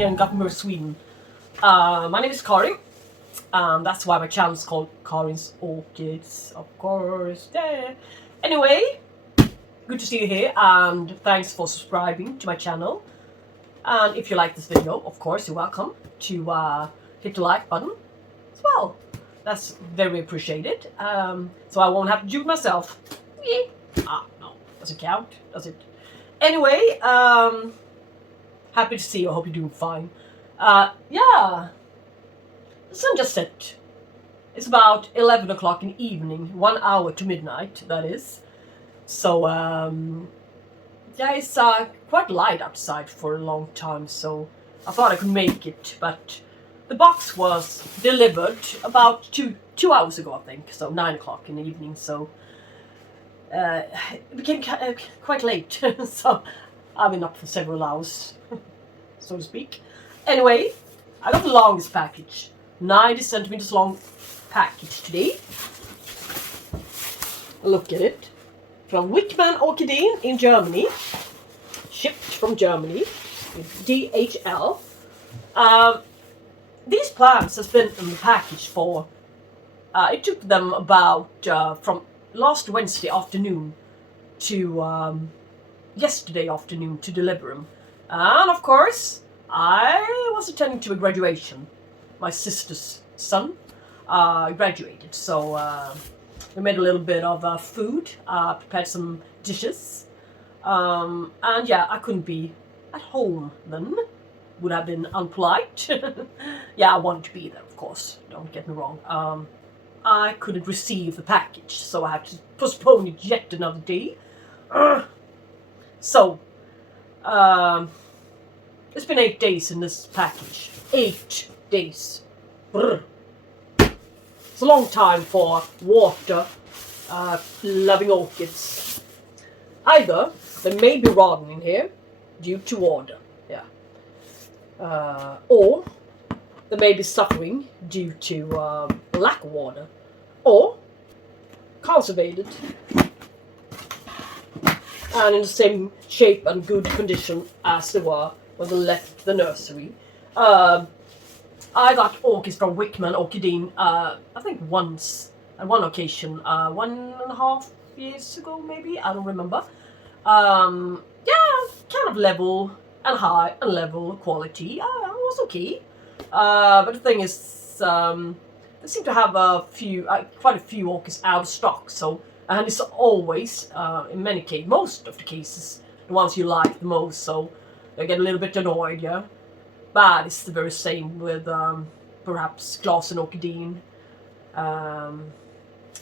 here in Gothenburg, Sweden. My name is Karin. That's why my channel is called Karin's Orchids, of course. Yeah. Anyway, good to see you here, and thanks for subscribing to my channel. And if you like this video, of course, you're welcome to hit the like button as well. That's very appreciated. So I won't have to do it myself. No, does it count? Does it? Anyway, happy to see you. I hope you're doing fine. Yeah, the sun just set. It's about 11 o'clock in the evening, 1 hour to midnight, that is. So, yeah, it's quite light outside for a long time, so I thought I could make it, but the box was delivered about two hours ago, I think, so 9 o'clock in the evening, so it became quite late, so I've been up for several hours, so to speak. Anyway, I got the longest package, 90 centimeters long package today. Look at it. From Wichmann Orchideen in Germany. Shipped from Germany with DHL. These plants has been in the package for, it took them about from last Wednesday afternoon to yesterday afternoon to deliver them. And of course, I was attending to a graduation. My sister's son graduated, so we made a little bit of food, prepared some dishes, and yeah, I couldn't be at home then. Would have been unpolite. Yeah, I wanted to be there, of course, don't get me wrong. I couldn't receive the package, so I had to postpone it yet another day. So, it's been 8 days in this package. 8 days. Brr. It's a long time for water loving orchids. Either they may be rotting in here due to water, yeah, or they may be suffering due to lack of water, or conservated and in the same shape and good condition as they were when they left the nursery. I got orchids from Wichmann Orchideen, I think once, on one occasion, 1.5 years ago maybe, I don't remember. Yeah, kind of level and high and level quality, it was okay. But the thing is, they seem to have quite a few orchids out of stock, so, and it's always, in many cases, most of the cases, the ones you like the most, so they get a little bit annoyed, yeah. But it's the very same with perhaps glass and orchideen.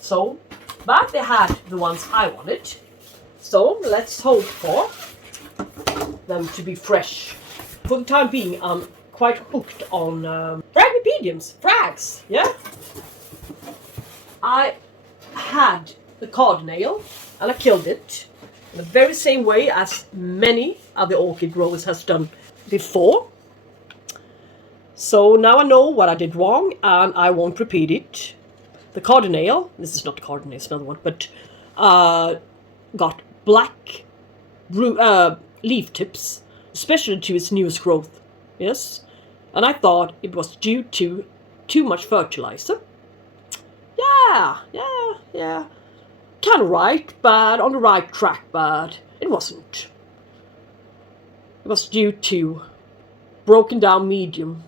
So, but they had the ones I wanted. So let's hope for them to be fresh. For the time being, I'm quite hooked on Phragmipediums, frags, yeah. I had the cardinal and I killed it in the very same way as many other orchid growers has done before. So now I know what I did wrong, and I won't repeat it. The cardinal, this is not the cardinal, it's another one, but got black leaf tips, especially to its newest growth. Yes, and I thought it was due to too much fertilizer. Yeah, kind of right, but on the right track, but it wasn't. It was due to broken down medium.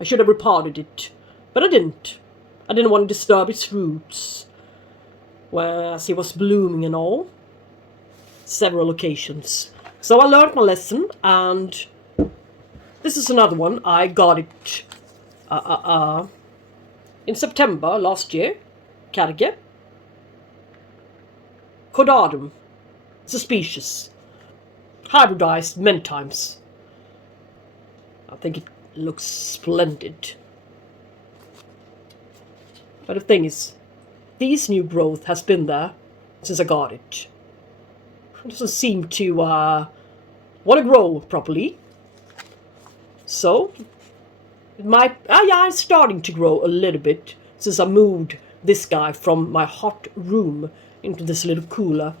I should have repotted it, but I didn't. I didn't want to disturb its roots, whereas it was blooming and all. Several occasions. So I learned my lesson, and this is another one. I got it in September last year. Carge. Cordatum. It's a species. Hybridized many times. I think it looks splendid. But the thing is, this new growth has been there since I got it. It doesn't seem to want to grow properly. So, it might, yeah, it's starting to grow a little bit since I moved this guy from my hot room into this little cooler,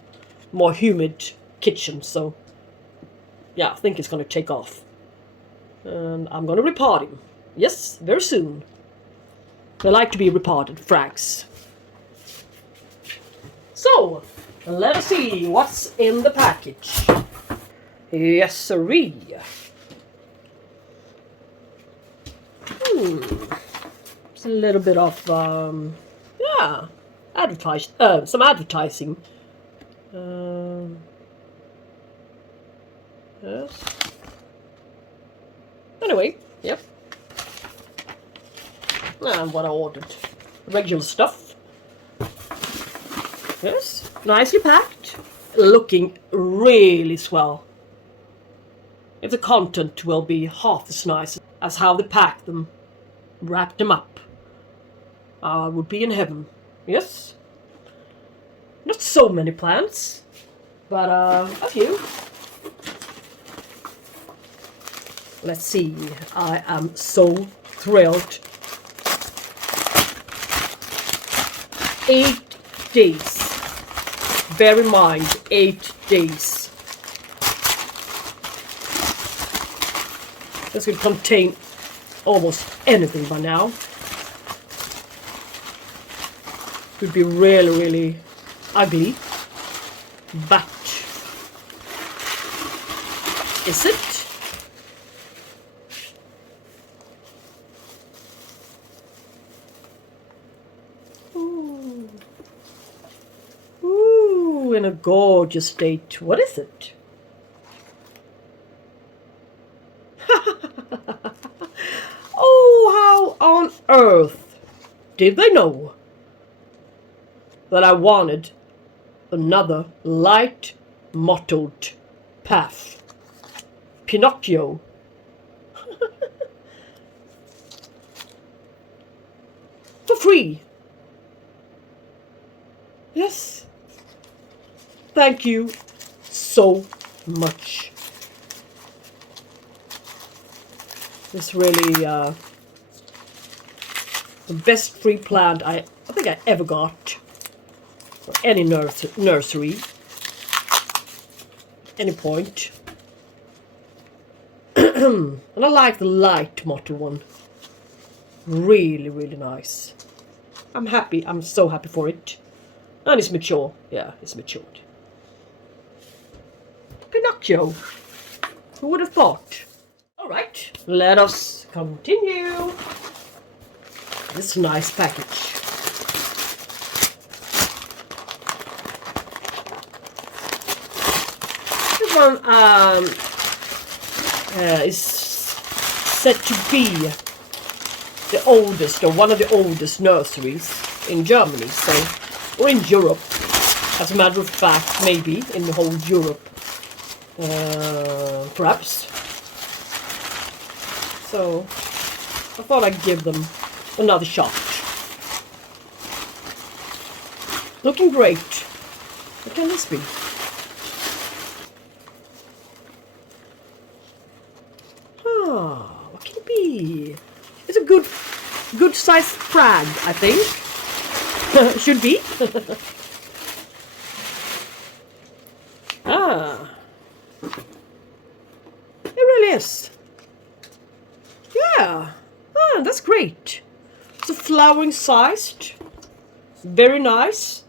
more humid kitchen. So, yeah, I think it's going to take off. And I'm gonna repot him. Yes, very soon. They like to be repotted, frags. So, let us see what's in the package. Yes, sirree. It's a little bit of, yeah, some advertising. Yes. Anyway, yep. And what I ordered. Regular stuff. Yes, nicely packed. Looking really swell. If the content will be half as nice as how they packed them, wrapped them up, I would be in heaven. Yes. Not so many plants, but a few. Let's see. I am so thrilled. 8 days. Bear in mind, 8 days. This will contain almost anything by now. Could be really, really ugly. But is it? Ooh, in a gorgeous state. What is it? Oh, how on earth did they know that I wanted another light mottled path? Pinocchio. For free. Yes. Thank you so much. This really the best free plant I think I ever got for any nursery. Any point. And I like the light mottled one. Really, really nice. I'm happy. I'm so happy for it. And it's mature. Yeah, it's matured. Pinocchio. Who would have thought? Alright, let us continue. This nice package. This one is said to be the oldest, or one of the oldest nurseries in Germany, so, or in Europe. As a matter of fact, maybe in the whole Europe, perhaps. So, I thought I'd give them another shot. Looking great. What can this be? What can it be? It's a good sized frag, I think. Should be. It really is. Yeah. That's great. It's a flowering sized. Very nice.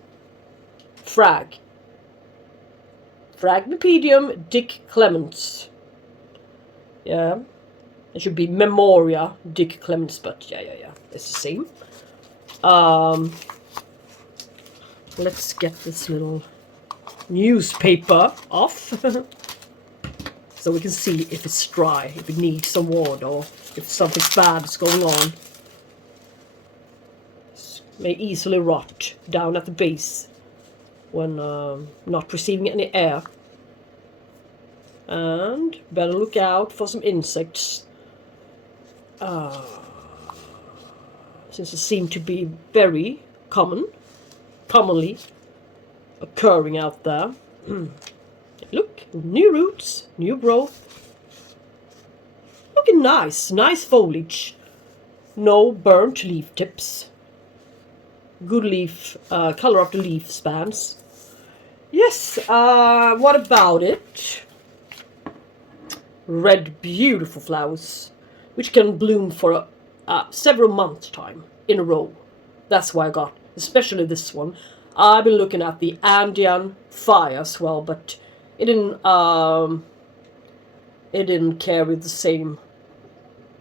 Phragmipedium Dick Clements. Yeah. It should be Memoria Dick Clements, but yeah. It's the same. Let's get this little newspaper off. So we can see if it's dry, if it needs some water, or if something bad is going on. This may easily rot down at the base when not receiving any air. And better look out for some insects. Since it seems to be very commonly occurring out there. Look, new roots, new growth. Looking nice foliage. No burnt leaf tips. Good leaf, color of the leaf spans. Yes, what about it? red, beautiful flowers, which can bloom for several months' time in a row. That's why I got, especially this one. I've been looking at the Andean fire as well, but it didn't carry the same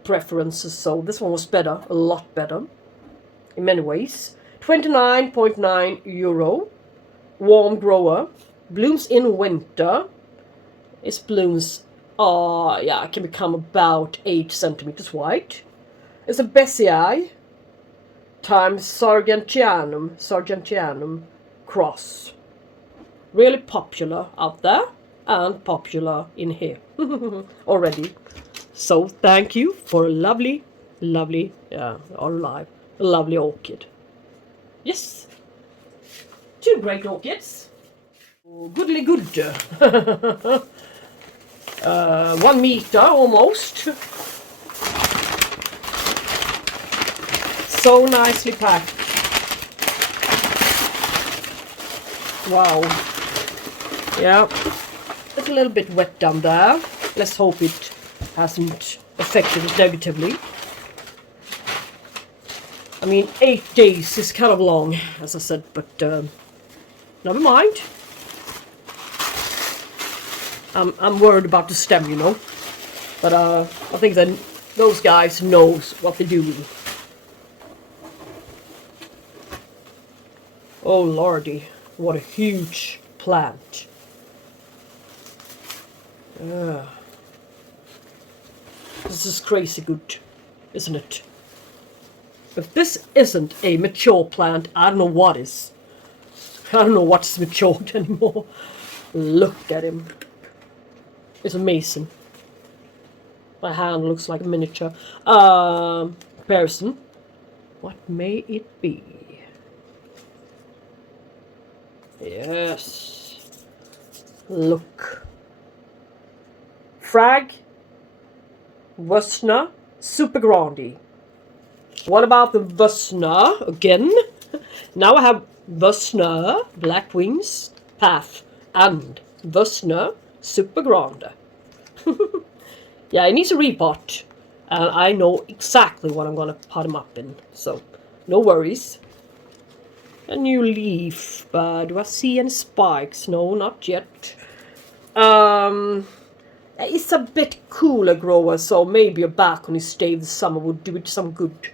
preferences, so this one was better, a lot better, in many ways. 29.9 euro, warm grower, blooms in winter. It blooms, it can become about 8 centimeters wide. It's a Bessii times Sargentianum cross. Really popular out there and popular in here already. So thank you for a lovely, lovely, lovely orchid. Yes, 2 great orchids. Goodly good. 1 meter almost. So nicely packed. Wow. Yeah, it's a little bit wet down there. Let's hope it hasn't affected it negatively. I mean, 8 days is kind of long, as I said, but never mind. I'm worried about the stem, you know. But I think that those guys knows what they're doing. Oh lordy, what a huge plant. This is crazy good, isn't it? If this isn't a mature plant, I don't know what is. I don't know what's matured anymore. Look at him. It's amazing. My hand looks like a miniature. Comparison. What may it be? Yes. Look. Fhragmipedium super grande. What about the Wichmann again? Now I have Wichmann black wings path and Wichmann super grande. Yeah, it needs a repot, and I know exactly what I'm gonna pot him up in, so no worries. A new leaf, but do I see any spikes? No, not yet. It's a bit cooler grower, so maybe a balcony stay this summer would do it some good.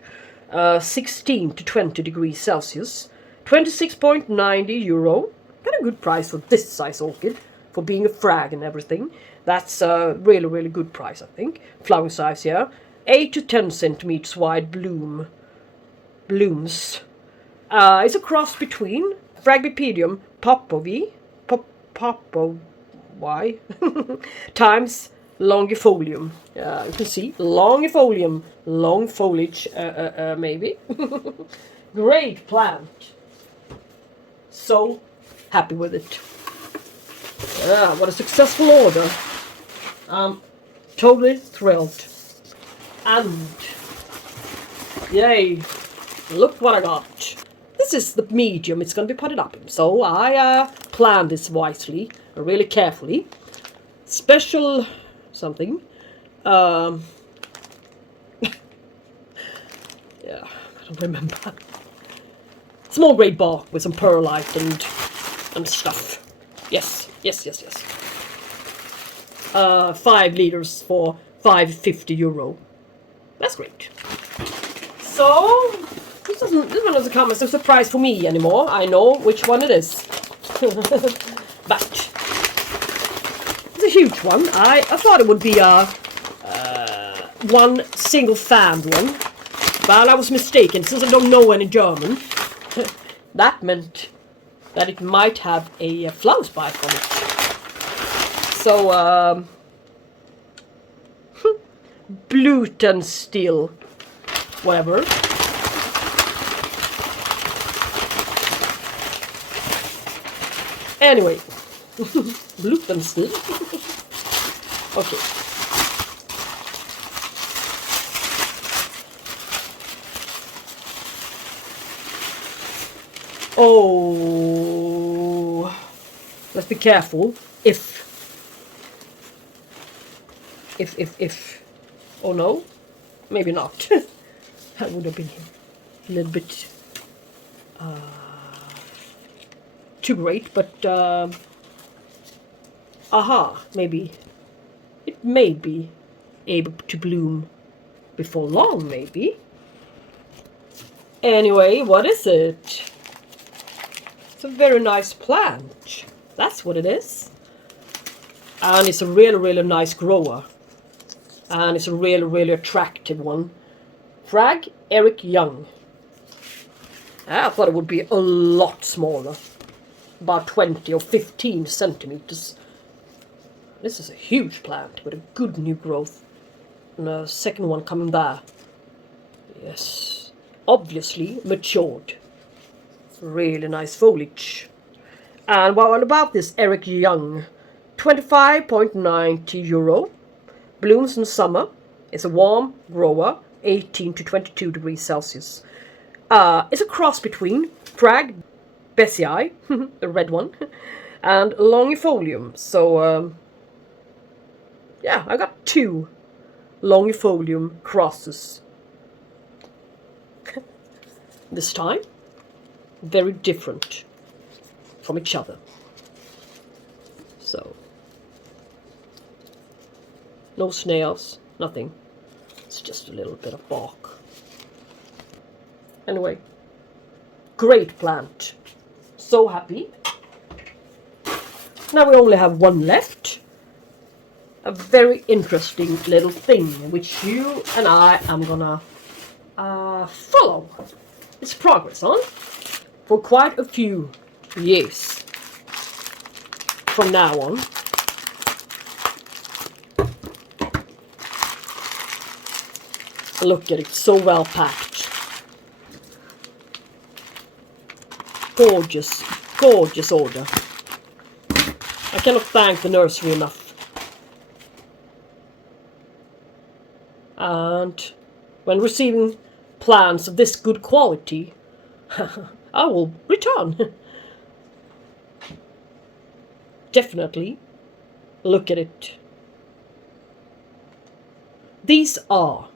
16 to 20 degrees Celsius, 26.90 euro. Kind of good price for this size orchid, for being a frag and everything. That's a really, really good price, I think. Flowering size here, 8 to 10 centimeters wide blooms. It's a cross between Phragmipedium Paphiopedilum times longifolium. You can see longifolium, long foliage, maybe. Great plant. So happy with it. What a successful order. I'm totally thrilled. And yay, look what I got. This is the medium it's going to be potted up in. So I planned this wisely, really carefully. Special something. Yeah, I don't remember. Small grade bark with some perlite and stuff. Yes. 5 liters for €5.50. That's great. So this one doesn't come as a surprise for me anymore. I know which one it is. But it's a huge one. I thought it would be a one single fanned one, but I was mistaken since I don't know any German. That meant that it might have a flower spike on it. So gluten still, whatever. Anyway, gluten still. Okay. Oh, let's be careful. If if, oh no, maybe not. That would have been a little bit too great, but maybe it may be able to bloom before long, maybe. Anyway, what is it? It's a very nice plant. That's what it is. And it's a really, really nice grower. And it's a really, really attractive one. Phragmipedium. I thought it would be a lot smaller. About 20 or 15 centimeters. This is a huge plant with a good new growth. And a second one coming there. Yes. Obviously matured. Really nice foliage. And what about this Eric Young? 25.90 euro. Blooms in summer. It's a warm grower. 18 to 22 degrees Celsius. It's a cross between Phragmipedium, the red one, and longifolium. So, yeah, I got 2 longifolium crosses. This time, very different from each other. So, no snails, nothing. It's just a little bit of bark. Anyway, great plant. So happy. Now we only have one left. A very interesting little thing which you and I am gonna follow its progress on for quite a few years from now on. Look at it, so well packed. Gorgeous, gorgeous order. I cannot thank the nursery enough. And when receiving plants of this good quality, I will return. Definitely look at it. These are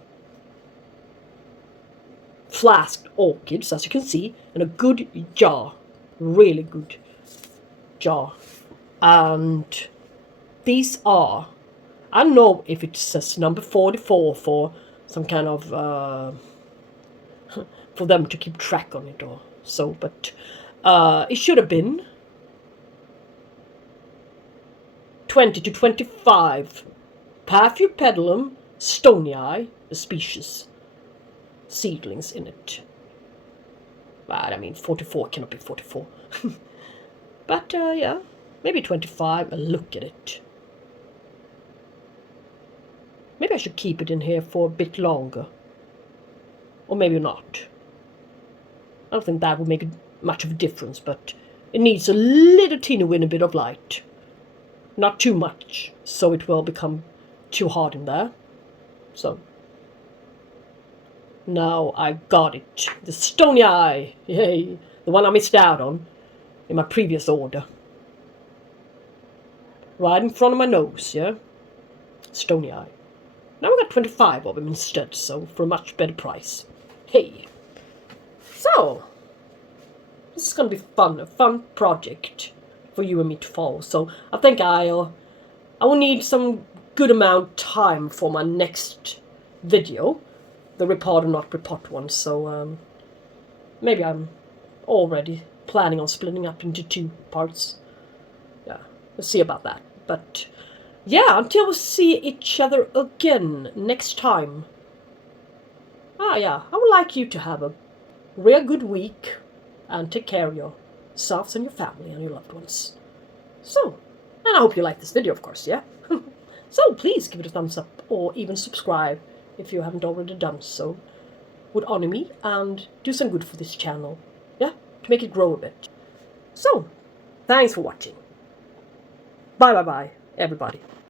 flasked orchids, as you can see, in a good jar. Really good jar. And these are, I don't know if it says number 44 for some kind of for them to keep track on it or so, but it should have been 20 to 25 Paphiopedilum stonii, the species, seedlings in it. But I mean, 44 cannot be 44. But yeah, maybe 25. Look at it. Maybe I should keep it in here for a bit longer. Or maybe not. I don't think that would make much of a difference, but it needs a little teeny weeny bit of light. Not too much, so it will become too hard in there. So, now I got it. The stony eye. Yay. The one I missed out on in my previous order. Right in front of my nose, yeah? Stony eye. Now we got 25 of them instead, so for a much better price. Hey. So, this is going to be fun, a fun project for you and me to follow. So, I think I will need some good amount of time for my next video. The repot or not repot one, so maybe I'm already planning on splitting up into 2 parts. Yeah, we'll see about that. But yeah, until we see each other again next time. Yeah, I would like you to have a real good week and take care of yourselves and your family and your loved ones. So, and I hope you like this video, of course, yeah? So please give it a thumbs up or even subscribe if you haven't already done so. Would honor me and do some good for this channel, yeah, to make it grow a bit. So, thanks for watching. Bye, everybody.